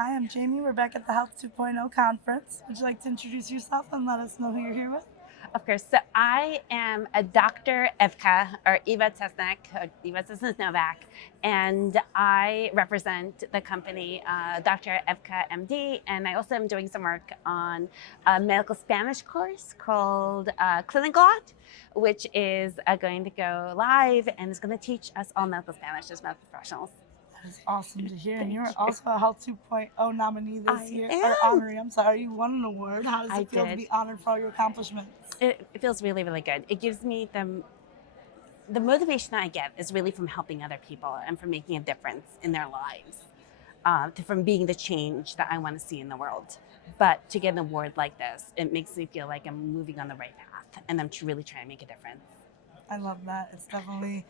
Hi, I'm Jamie. We're back at the Health 2.0 conference. Would you like to introduce yourself and let us know who you're here with? Of course. So I am a Dr. Evka, or Eva Cesnek, or Eva Novak, and I represent the company Dr. Evka MD, and I also am doing some work on a medical Spanish course called Cliniglot, which is going to go live and is going to teach us all medical Spanish as medical professionals. That is awesome to hear. And Thank you're you. also a Health 2.0 nominee this I year, or am. honoree. I'm sorry, you won an award. How does I it feel to did. be honored for all your accomplishments? It feels really, really good. It gives me the motivation I get is really from helping other people and from making a difference in their lives, from being the change that I want to see in the world. But to get an award like this, it makes me feel like I'm moving on the right path and I'm really trying to make a difference. I love that. It's definitely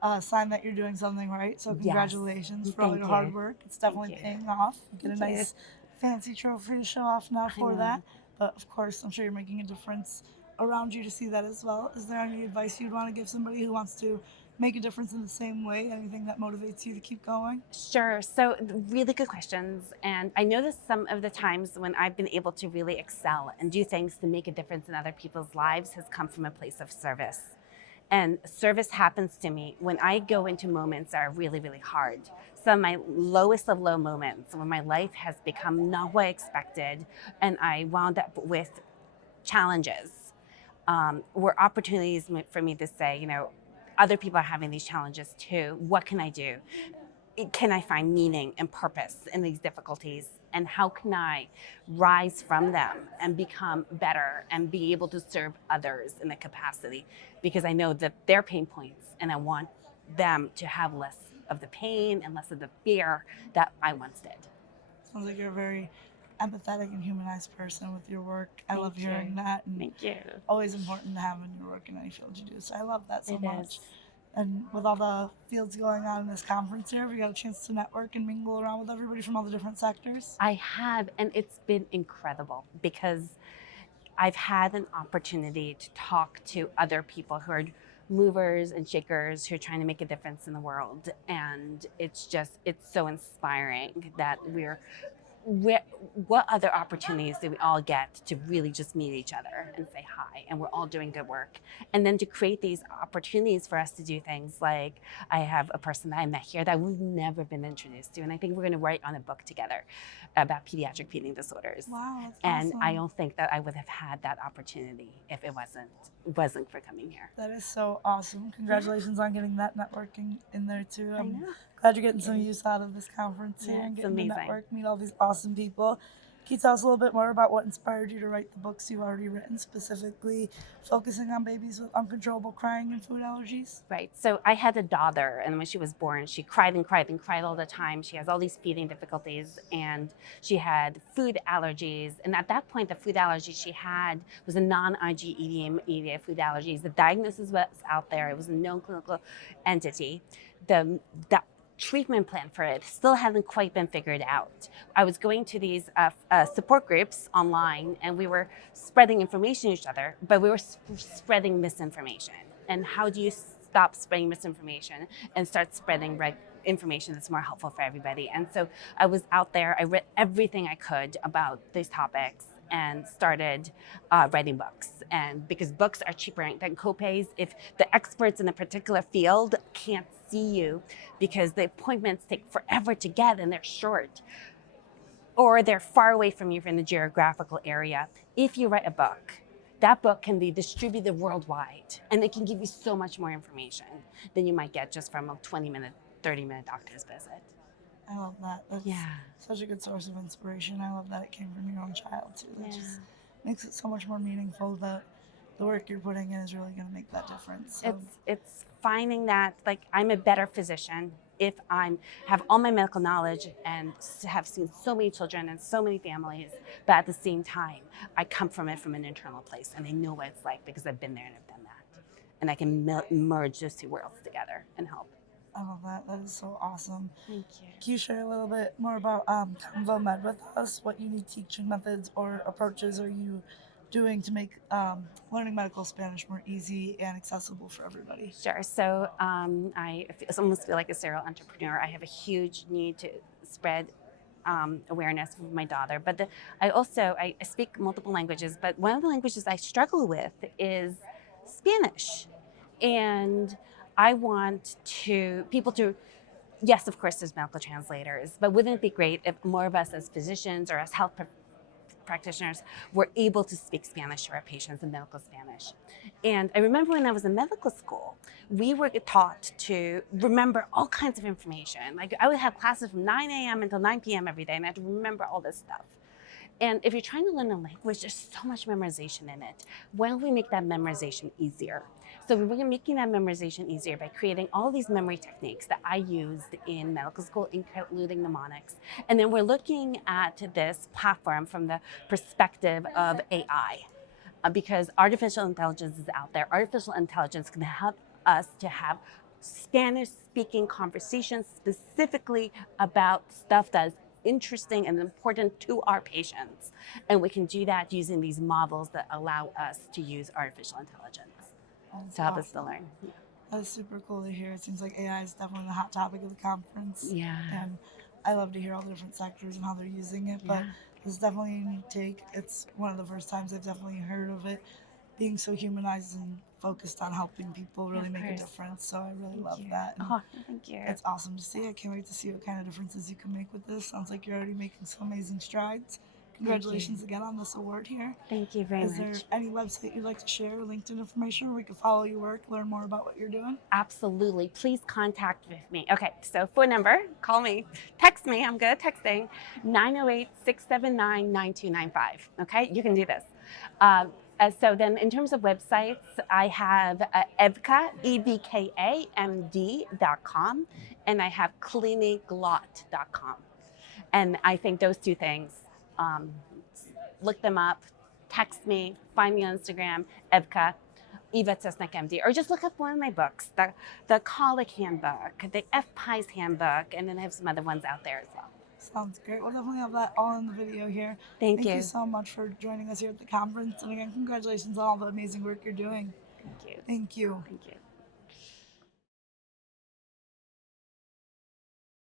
a sign that you're doing something right. So Yes. congratulations for all Thank your you. hard work. It's Thank definitely you. paying off. You get a Thank you. nice fancy trophy to show off now I for that. know. But of course, I'm sure you're making a difference around you to see that as well. Is there any advice you'd want to give somebody who wants to make a difference in the same way? Anything that motivates you to keep going? Sure. So, really good questions. And I noticed some of the times when I've been able to really excel and do things to make a difference in other people's lives has come from a place of service. And service happens to me when I go into moments that are really, really hard. Some of my lowest of low moments when my life has become not what I expected, and I wound up with challenges, were opportunities for me to say, other people are having these challenges too. What can I do? Can I find meaning and purpose in these difficulties? And how can I rise from them and become better and be able to serve others in the capacity? Because I know that their pain points and I want them to have less of the pain and less of the fear that I once did. Sounds like you're a very empathetic and humanized person with your work. I love Thank you. hearing that, and Thank you. always important to have in your work in any field you do. So I love that so It much. is. And with all the fields going on in this conference here, we got a chance to network and mingle around with everybody from all the different sectors. I have, and it's been incredible because I've had an opportunity to talk to other people who are movers and shakers who are trying to make a difference in the world. And it's so inspiring that what other opportunities do we all get to really just meet each other and say hi, and we're all doing good work, and then to create these opportunities for us to do things like I have a person that I met here that we've never been introduced to, and I think we're going to write on a book together about pediatric feeding disorders. Wow, that's And awesome. I don't think that I would have had that opportunity if it wasn't for coming here. That is so awesome. Congratulations on getting that networking in there too. I I'm know. glad you're getting some use out of this conference here Yeah, and it's getting to amazing. network, meet all these awesome people. Can you tell us a little bit more about what inspired you to write the books you've already written, specifically focusing on babies with uncontrollable crying and food allergies? Right. So I had a daughter, and when she was born, she cried and cried and cried all the time. She has all these feeding difficulties, and she had food allergies. And at that point, the food allergy she had was a non-IgE food allergies. The diagnosis was out there. It was a known clinical entity. The treatment plan for it still hadn't quite been figured out. I was going to these support groups online, and we were spreading information to each other, but we were spreading misinformation. And how do you stop spreading misinformation and start spreading information that's more helpful for everybody? And so I was out there, I read everything I could about these topics and started writing books. And because books are cheaper than copays, if the experts in a particular field can't see you because the appointments take forever to get and they're short, or they're far away from you from the geographical area, if you write a book, that book can be distributed worldwide, and it can give you so much more information than you might get just from a 20-minute, 30-minute doctor's visit. I love that. That's Yeah. such a good source of inspiration. I love that it came from your own child too. That Yeah. just makes it so much more meaningful that the work you're putting in is really going to make that difference. So It's finding that like I'm a better physician if I have all my medical knowledge and have seen so many children and so many families, but at the same time, I come from it from an internal place and I know what it's like because I've been there and I've done that. And I can merge those two worlds together and help. I love that. That is so awesome. Thank you. Can you share a little bit more about Convo Med with us? What unique teaching methods or approaches are you doing to make learning medical Spanish more easy and accessible for everybody? Sure. So I almost feel like a serial entrepreneur. I have a huge need to spread awareness with my daughter. But I speak multiple languages, but one of the languages I struggle with is Spanish. And I want people to, yes, of course, there's medical translators, but wouldn't it be great if more of us as physicians or as practitioners were able to speak Spanish to our patients in medical Spanish? And I remember when I was in medical school, we were taught to remember all kinds of information. Like I would have classes from 9 a.m. until 9 p.m. every day, and I had to remember all this stuff. And if you're trying to learn a language, there's so much memorization in it. Why don't we make that memorization easier? So we're making that memorization easier by creating all these memory techniques that I used in medical school, including mnemonics. And then we're looking at this platform from the perspective of AI. Because artificial intelligence is out there. Artificial intelligence can help us to have Spanish-speaking conversations specifically about stuff that is interesting and important to our patients. And we can do that using these models that allow us to use artificial intelligence to help us to learn. Yeah. That's super cool to hear. It seems like AI is definitely the hot topic of the conference. Yeah. And I love to hear all the different sectors and how they're using it. But Yeah. it's definitely a unique take. It's one of the first times I've definitely heard of it being so humanized and focused on helping people really of make a course. difference. So I really Thank love you. that. And Oh, thank you. it's awesome to see. I can't wait to see what kind of differences you can make with this. Sounds like you're already making some amazing strides. Congratulations again on this award here. Thank you very Is much. there any website you'd like to share, LinkedIn information, where we can follow your work, learn more about what you're doing? Absolutely. Please contact with me. Okay, so phone number, call me, text me. I'm good at texting. 908-679-9295. Okay, you can do this. So then in terms of websites, I have Evka, EVKAMD.com, and I have Cliniglot.com. And I think those two things, look them up, text me, find me on Instagram, Evka, Cesnek MD, or just look up one of my books, the Colic Handbook, the FPIES Handbook, and then I have some other ones out there as well. Sounds great. We'll definitely have that all in the video here. Thank you you so much for joining us here at the conference. And again, congratulations on all the amazing work you're doing. Thank you. Thank you. Thank you.